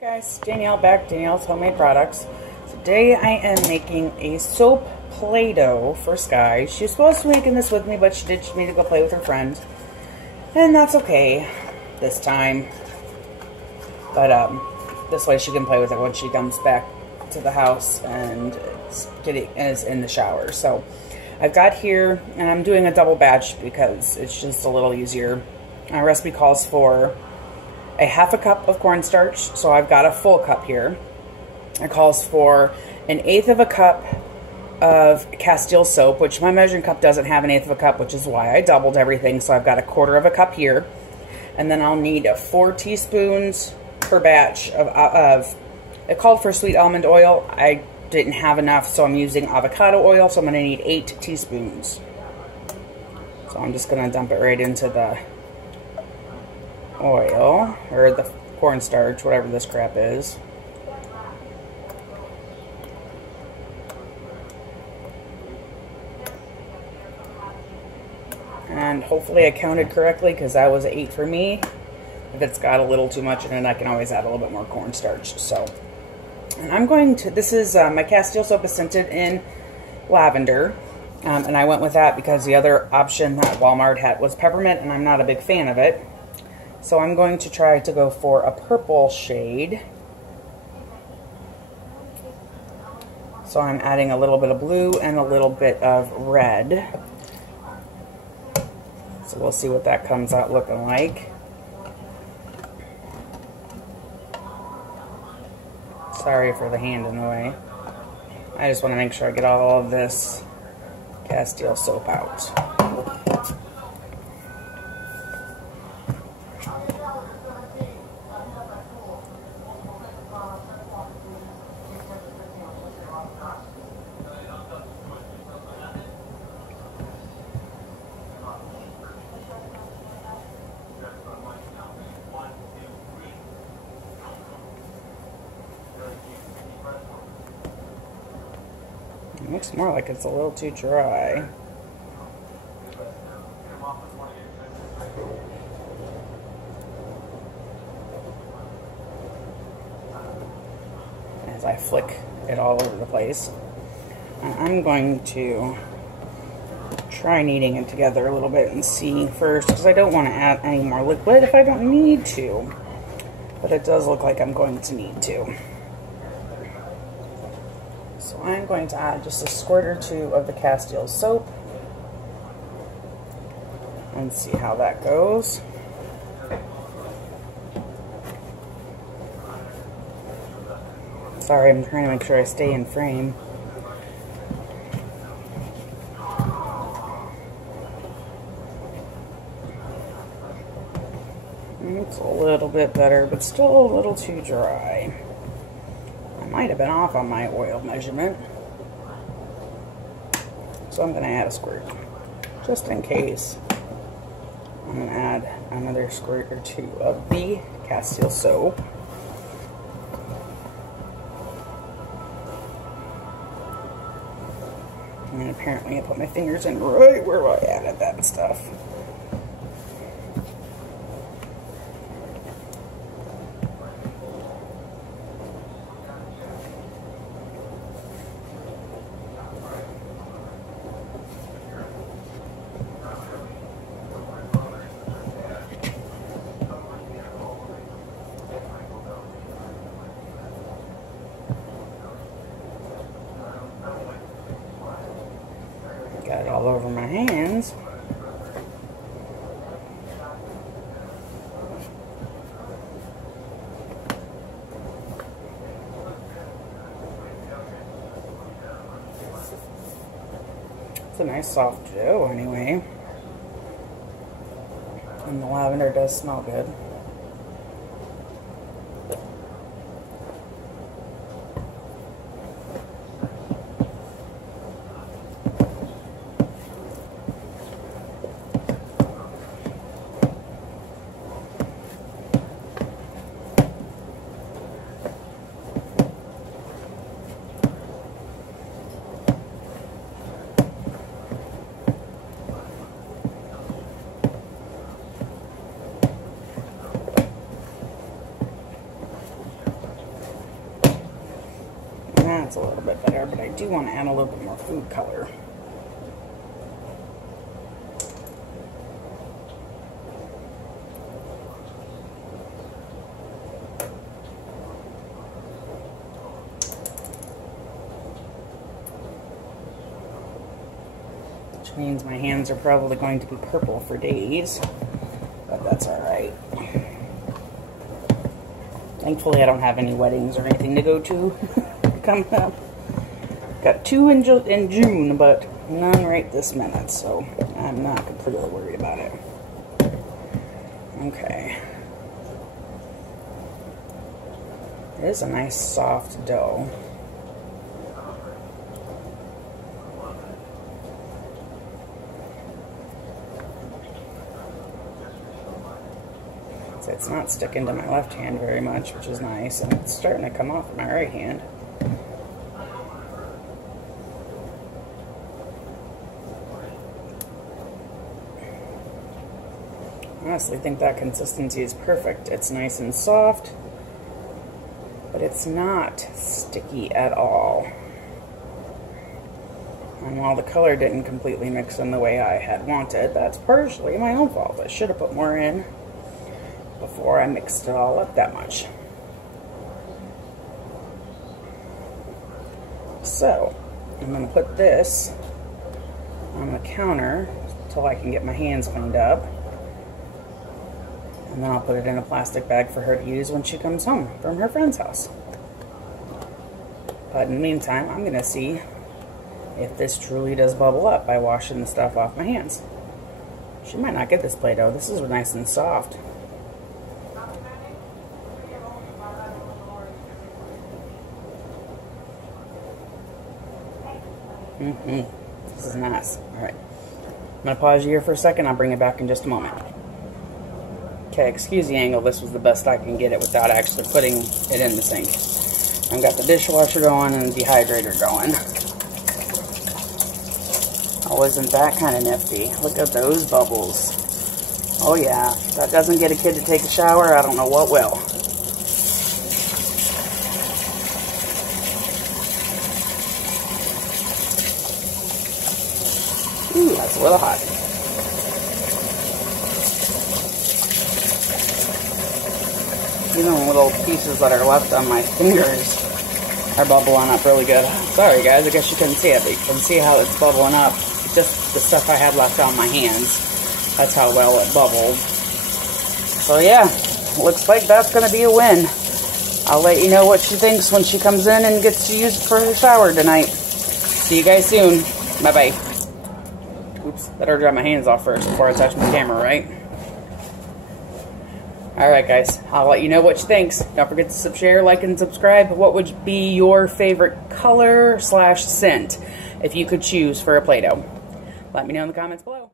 Guys, Danielle back, Danielle's Homemade Products. Today I am making a soap Play-Doh for Sky. She was supposed to be making this with me, but she ditched me to go play with her friend. And that's okay this time. But this way she can play with it when she comes back to the house and is in the shower. So I've got here, and I'm doing a double batch because it's just a little easier. Our recipe calls for a half a cup of cornstarch, so I've got a full cup here. It calls for 1/8 of a cup of Castile soap, which my measuring cup doesn't have 1/8 of a cup, which is why I doubled everything, so I've got 1/4 of a cup here. And then I'll need 4 teaspoons per batch of it called for sweet almond oil. I didn't have enough, so I'm using avocado oil, so I'm gonna need 8 teaspoons. So I'm just gonna dump it right into the oil, or the cornstarch, whatever this crap is. And hopefully I counted correctly, because that was 8 for me. If it's got a little too much in it, I can always add a little bit more cornstarch. So, and I'm going to, this is, my Castile soap is scented in lavender. And I went with that because the other option that Walmart had was peppermint, and I'm not a big fan of it. So I'm going to try to go for a purple shade. So I'm adding a little bit of blue and a little bit of red. So we'll see what that comes out looking like. Sorry for the hand in the way. I just want to make sure I get all of this Castile soap out. It looks more like it's a little too dry. As I flick it all over the place. And I'm going to try kneading it together a little bit and see first, because I don't want to add any more liquid if I don't need to. But it does look like I'm going to need to. So I'm going to add just a squirt or 2 of the Castile soap and see how that goes. Sorry, I'm trying to make sure I stay in frame. It's a little bit better, but still a little too dry. Might have been off on my oil measurement, so I'm going to add a squirt just in case. I'm going to add another squirt or 2 of the Castile soap. And apparently I put my fingers in right where I added that stuff. Got it all over my hands. It's a nice soft dough anyway. And the lavender does smell good. That's a little bit better, but I do want to add a little bit more food color. Which means my hands are probably going to be purple for days, but that's alright. Thankfully I don't have any weddings or anything to go to coming up. Got 2 in June, but none right this minute, so I'm not completely worried about it. Okay. It is a nice soft dough. So it's not sticking to my left hand very much, which is nice, and it's starting to come off my right hand. I honestly think that consistency is perfect. It's nice and soft, but it's not sticky at all. And while the color didn't completely mix in the way I had wanted, that's partially my own fault. I should have put more in before I mixed it all up that much. So, I'm going to put this on the counter until I can get my hands cleaned up. And then I'll put it in a plastic bag for her to use when she comes home from her friend's house. But in the meantime, I'm going to see if this truly does bubble up by washing the stuff off my hands. She might not get this Play-Doh. This is nice and soft. This is nice. Alright. I'm going to pause you here for a second. I'll bring it back in just a moment. Okay, excuse the angle. This was the best I can get it without actually putting it in the sink. I've got the dishwasher going and the dehydrator going. Oh, isn't that kind of nifty? Look at those bubbles. Oh yeah, if that doesn't get a kid to take a shower, I don't know what will. Ooh, that's a little hot. Even little pieces that are left on my fingers are bubbling up really good. Sorry guys, I guess you couldn't see it, but you can see how it's bubbling up. Just the stuff I had left on my hands. That's how well it bubbled. So yeah, looks like that's going to be a win. I'll let you know what she thinks when she comes in and gets to use it for her shower tonight. See you guys soon. Bye-bye. Oops, better dry my hands off first before I touch my camera, right? Alright guys, I'll let you know what she thinks. Don't forget to share, like, and subscribe. What would be your favorite color / scent if you could choose for a Play-Doh? Let me know in the comments below.